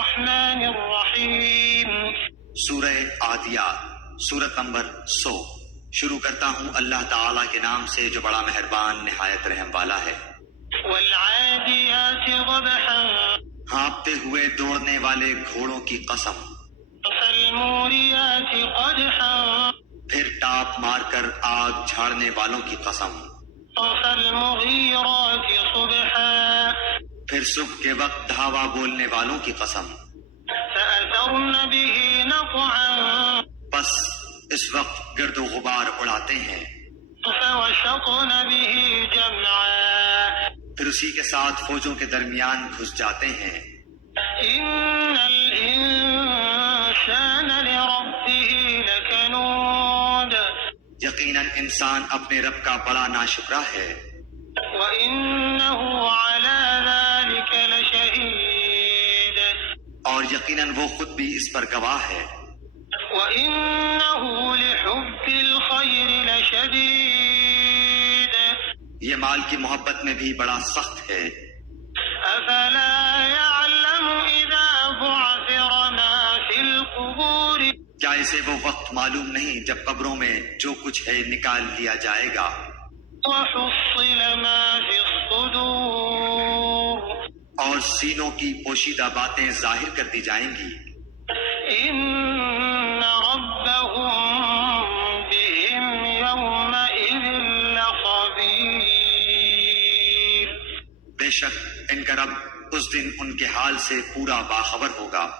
الرحمن الرحیم۔ سورہ عادیات، سورت نمبر 100۔ شروع کرتا ہوں اللہ تعالیٰ کے نام سے جو بڑا مہربان نہایت رحم والا ہے۔ والعادیات ضبحا، ہانپتے ہوئے دوڑنے والے گھوڑوں کی قسم، فالموریات قدحا، پھر ٹاپ مار کر آگ جھاڑنے والوں کی قسم، فالمغیرات صبحا، پھر صبح کے وقت دھاوا بولنے والوں کی قسم، فأثرن به نقعا، بس اس وقت گرد و غبار اڑاتے ہیں، فوسطن به جمعا، پھر اسی کے ساتھ فوجوں کے درمیان گھس جاتے ہیں۔ ان الانسان لربه لکنود، یقیناً انسان اپنے رب کا بڑا ناشکرا ہے، وانه على ذلك لشهید، اور یقیناً وہ خود بھی اس پر گواہ ہے، وانه لحب الخير لشدید، یہ مال کی محبت میں بھی بڑا سخت ہے۔ افلا يعلم اذا بعثر ما في القبور، کیا اسے وہ وقت معلوم نہیں جب قبروں میں جو کچھ ہے نکال لیا جائے گا، وحصل ما في الصدور، اور سینوں کی پوشیدہ باتیں ظاہر کر دی جائیں گی۔ ان ربهم بهم يومئذ لخبير، بے شک ان کا رب اس دن ان کے حال سے پورا باخبر ہوگا۔